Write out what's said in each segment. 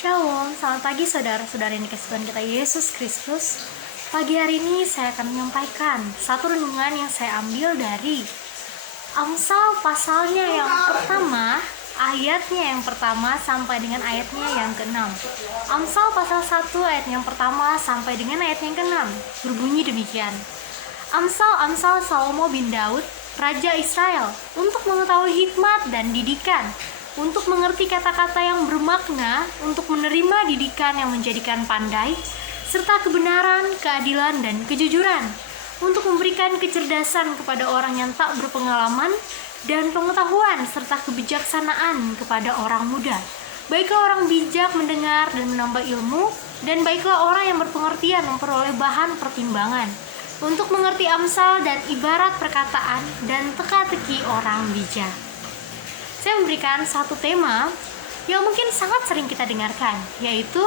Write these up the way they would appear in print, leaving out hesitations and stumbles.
Shalom, selamat pagi saudara-saudara yang dikasih Tuhan kita Yesus Kristus. Pagi hari ini saya akan menyampaikan satu renungan yang saya ambil dari Amsal pasalnya yang pertama, ayatnya yang pertama sampai dengan ayatnya yang ke-6. Amsal pasal 1 ayat yang pertama sampai dengan ayat yang ke-6 berbunyi demikian. Amsal Salomo bin Daud, Raja Israel, untuk mengetahui hikmat dan didikan, untuk mengerti kata-kata yang bermakna, untuk menerima didikan yang menjadikan pandai, serta kebenaran, keadilan, dan kejujuran, untuk memberikan kecerdasan kepada orang yang tak berpengalaman, dan pengetahuan serta kebijaksanaan kepada orang muda. Baiklah orang bijak mendengar dan menambah ilmu, dan baiklah orang yang berpengertian memperoleh bahan pertimbangan, untuk mengerti amsal dan ibarat perkataan dan teka-teki orang bijak. Saya memberikan satu tema yang mungkin sangat sering kita dengarkan, yaitu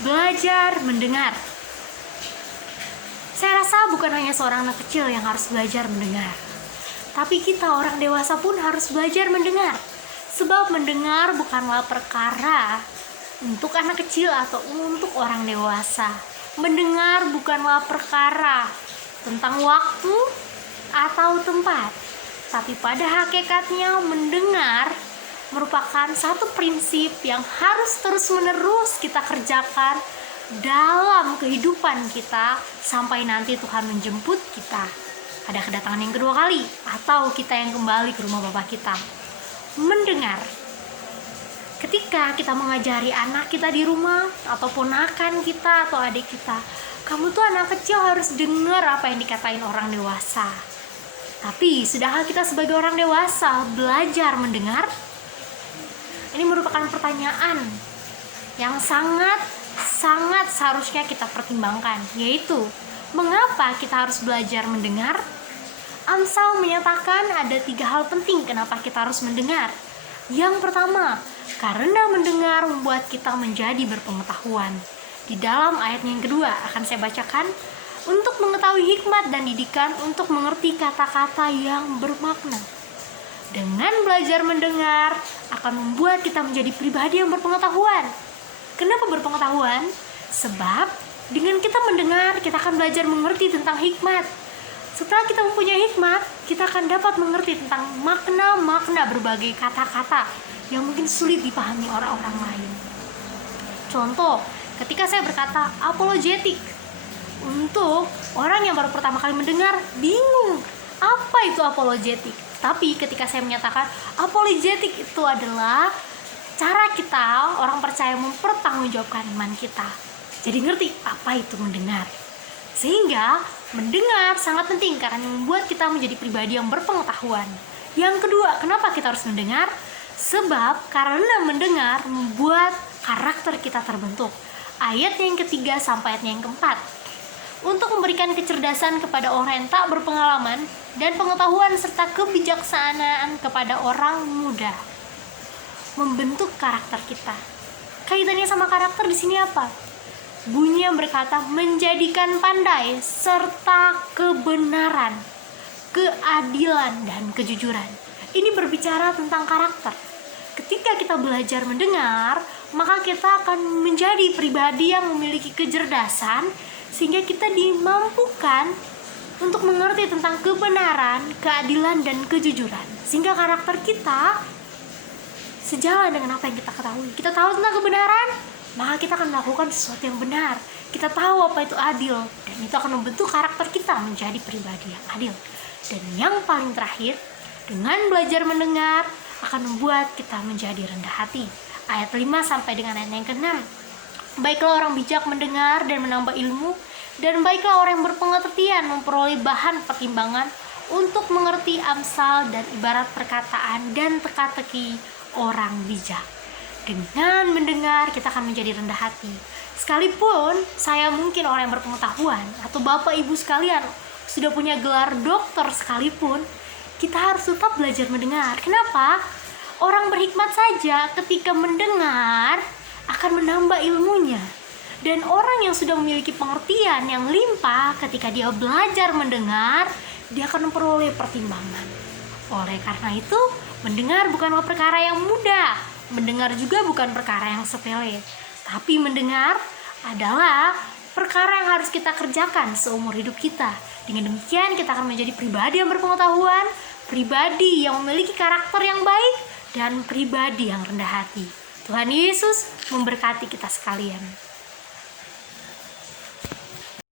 belajar mendengar. Saya rasa bukan hanya seorang anak kecil yang harus belajar mendengar, tapi kita orang dewasa pun harus belajar mendengar. Sebab mendengar bukanlah perkara untuk anak kecil atau untuk orang dewasa. Mendengar bukanlah perkara tentang waktu atau tempat, tapi pada hakikatnya mendengar merupakan satu prinsip yang harus terus-menerus kita kerjakan dalam kehidupan kita sampai nanti Tuhan menjemput kita pada kedatangan yang kedua kali, atau kita yang kembali ke rumah Bapa kita. Mendengar. Ketika kita mengajari anak kita di rumah, atau ponakan kita atau adik kita, kamu tuh anak kecil harus dengar apa yang dikatain orang dewasa. Tapi sudahkah kita sebagai orang dewasa belajar mendengar? Ini merupakan pertanyaan yang sangat seharusnya kita pertimbangkan, yaitu mengapa kita harus belajar mendengar? Amsal menyatakan ada 3 hal penting kenapa kita harus mendengar. Yang pertama, karena mendengar membuat kita menjadi berpengetahuan. Di dalam ayat yang kedua akan saya bacakan, untuk mengetahui hikmat dan didikan, untuk mengerti kata-kata yang bermakna. Dengan belajar mendengar akan membuat kita menjadi pribadi yang berpengetahuan. Kenapa berpengetahuan? Sebab dengan kita mendengar, kita akan belajar mengerti tentang hikmat. Setelah kita mempunyai hikmat, kita akan dapat mengerti tentang makna-makna berbagai kata-kata yang mungkin sulit dipahami orang-orang lain. Contoh, ketika saya berkata apologetik, untuk orang yang baru pertama kali mendengar, bingung apa itu apologetik. Tapi ketika saya menyatakan apologetik itu adalah cara kita orang percaya mempertanggungjawabkan iman kita, jadi ngerti apa itu mendengar. Sehingga mendengar sangat penting karena membuat kita menjadi pribadi yang berpengetahuan. Yang kedua, kenapa kita harus mendengar? Sebab karena mendengar membuat karakter kita terbentuk. Ayat yang ketiga sampai ayat yang keempat, untuk memberikan kecerdasan kepada orang yang tak berpengalaman dan pengetahuan serta kebijaksanaan kepada orang muda. Membentuk karakter kita. Kaitannya sama karakter di sini apa? Bunyi yang berkata menjadikan pandai serta kebenaran, keadilan, dan kejujuran. Ini berbicara tentang karakter. Ketika kita belajar mendengar, maka kita akan menjadi pribadi yang memiliki kecerdasan, sehingga kita dimampukan untuk mengerti tentang kebenaran, keadilan, dan kejujuran. Sehingga karakter kita sejalan dengan apa yang kita ketahui. Kita tahu tentang kebenaran, maka kita akan melakukan sesuatu yang benar. Kita tahu apa itu adil, dan itu akan membentuk karakter kita menjadi pribadi yang adil. Dan yang paling terakhir, dengan belajar mendengar akan membuat kita menjadi rendah hati. Ayat 5 sampai dengan ayat yang ke-6. Baiklah orang bijak mendengar dan menambah ilmu, dan baiklah orang yang berpengertian memperoleh bahan pertimbangan, untuk mengerti amsal dan ibarat perkataan dan teka-teki orang bijak. Dengan mendengar kita akan menjadi rendah hati. Sekalipun saya mungkin orang yang berpengetahuan, atau bapak ibu sekalian sudah punya gelar dokter sekalipun, kita harus tetap belajar mendengar. Kenapa? Orang berhikmat saja ketika mendengar akan menambah ilmunya. Dan orang yang sudah memiliki pengertian yang limpah, ketika dia belajar mendengar, dia akan memperoleh pertimbangan. Oleh karena itu, mendengar bukanlah perkara yang mudah. Mendengar juga bukan perkara yang sepele. Tapi mendengar adalah perkara yang harus kita kerjakan seumur hidup kita. Dengan demikian kita akan menjadi pribadi yang berpengetahuan, pribadi yang memiliki karakter yang baik, dan pribadi yang rendah hati. Tuhan Yesus memberkati kita sekalian.